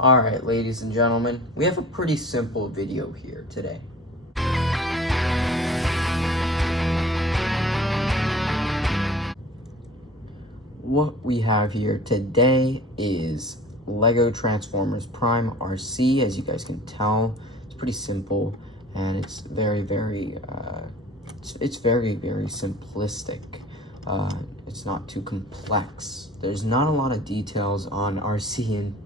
Alright, ladies and gentlemen, we have a pretty simple video here today. What we have here today is Lego Transformers Prime Arcee. As you guys can tell, it's pretty simple and it's very simplistic. It's not too complex. There's not a lot of details on Arcee in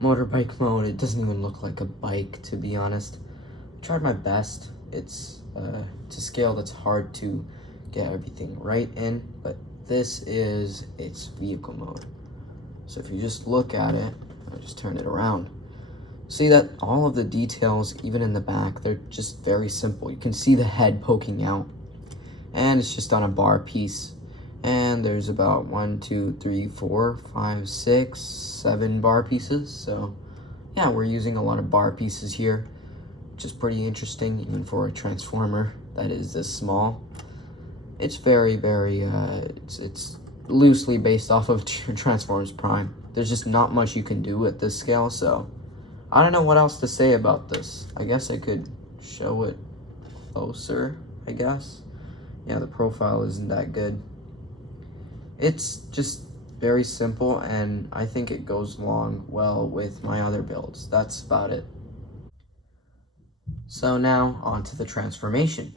motorbike mode. It doesn't even look like a bike, to be honest. I tried my best. It's to scale that's hard to get everything right in, but this is its vehicle mode. So if you just look at it, I just turn it around. See that all of the details, even in the back, they're just very simple. You can see the head poking out, and it's just on a bar piece. And there's about 1, 2, 3, 4, 5, 6, 7 bar pieces. So yeah, we're using a lot of bar pieces here, which is pretty interesting, even for a transformer that is this small. It's it's loosely based off of Transformers Prime. There's just not much you can do at this scale, so I don't know what else to say about this. I guess I could show it closer, I guess. Yeah, the profile isn't that good. It's just very simple, and I think it goes along well with my other builds. That's about it. So now, on to the transformation.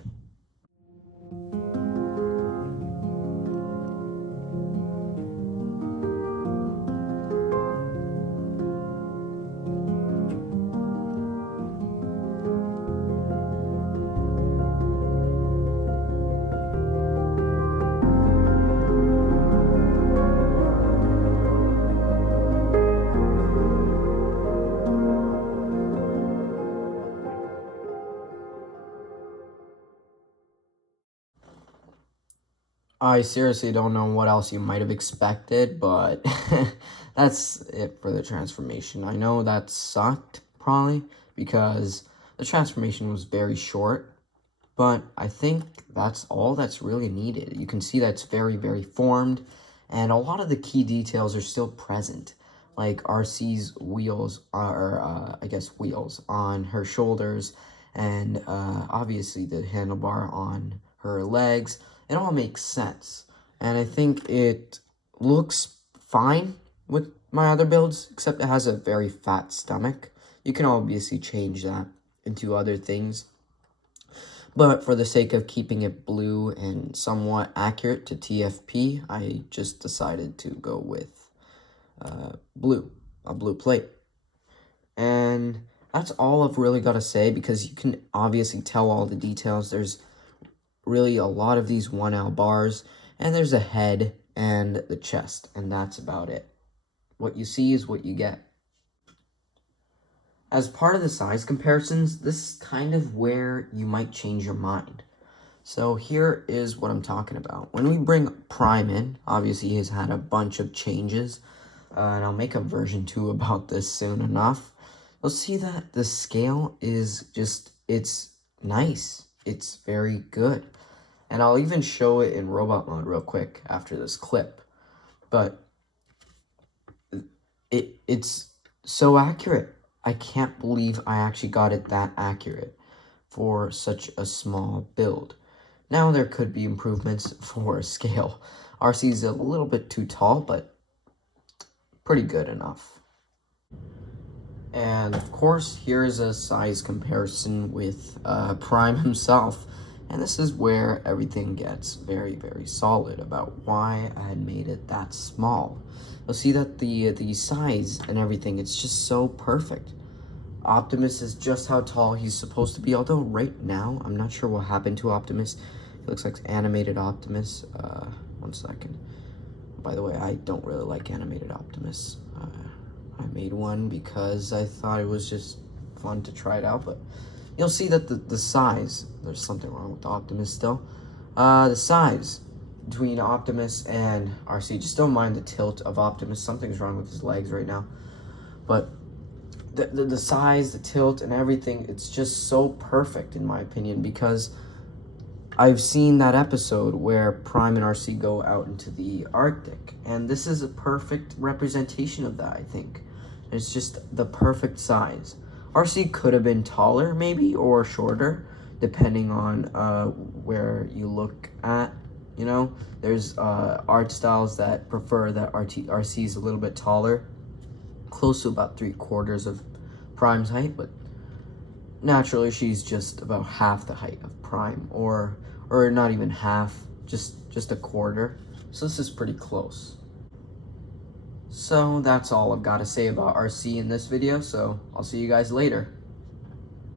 I seriously don't know what else you might have expected, but that's it for the transformation. I know that sucked, probably, because the transformation was very short, but I think that's all that's really needed. You can see that's very formed, and a lot of the key details are still present. Like Arcee's wheels are, I guess, wheels on her shoulders, and obviously the handlebar on her legs. It all makes sense, and I think it looks fine with my other builds, except it has a very fat stomach. You can obviously change that into other things, but for the sake of keeping it blue and somewhat accurate to TFP, I just decided to go with a blue plate. And that's all I've really got to say, because you can obviously tell all the details. There's really a lot of these 1L bars, and there's a head and the chest, and that's about it. What you see is what you get. As part of the size comparisons, this is kind of where you might change your mind. So here is what I'm talking about. When we bring Prime in, obviously he has had a bunch of changes, and I'll make a version 2 about this soon enough. You'll see that the scale is just, it's nice. It's very good. And I'll even show it in robot mode real quick after this clip. But it's so accurate. I can't believe I actually got it that accurate for such a small build. Now there could be improvements for scale. Arcee's a little bit too tall, but pretty good enough. And of course, here's a size comparison with Prime himself. And this is where everything gets very solid about why I had made it that small. You'll see that the size and everything, it's just so perfect. Optimus is just how tall he's supposed to be, although right now, I'm not sure what happened to Optimus. It looks like animated Optimus. 1 second. By the way, I don't really like animated Optimus. I made one because I thought it was just fun to try it out, but you'll see that the size, there's something wrong with Optimus still. The size between Optimus and Arcee, just don't mind the tilt of Optimus. Something's wrong with his legs right now. But the size, the tilt, and everything, it's just so perfect in my opinion, because I've seen that episode where Prime and Arcee go out into the Arctic, and this is a perfect representation of that, I think. It's just the perfect size. Arcee could have been taller maybe, or shorter, depending on where you look at. You know, there's art styles that prefer that Arcee is a little bit taller, close to about 3/4 of Prime's height, but naturally she's just about half the height of Prime, or not even half, just a quarter. So this is pretty close. So that's all I've got to say about Arcee in this video, so I'll see you guys later.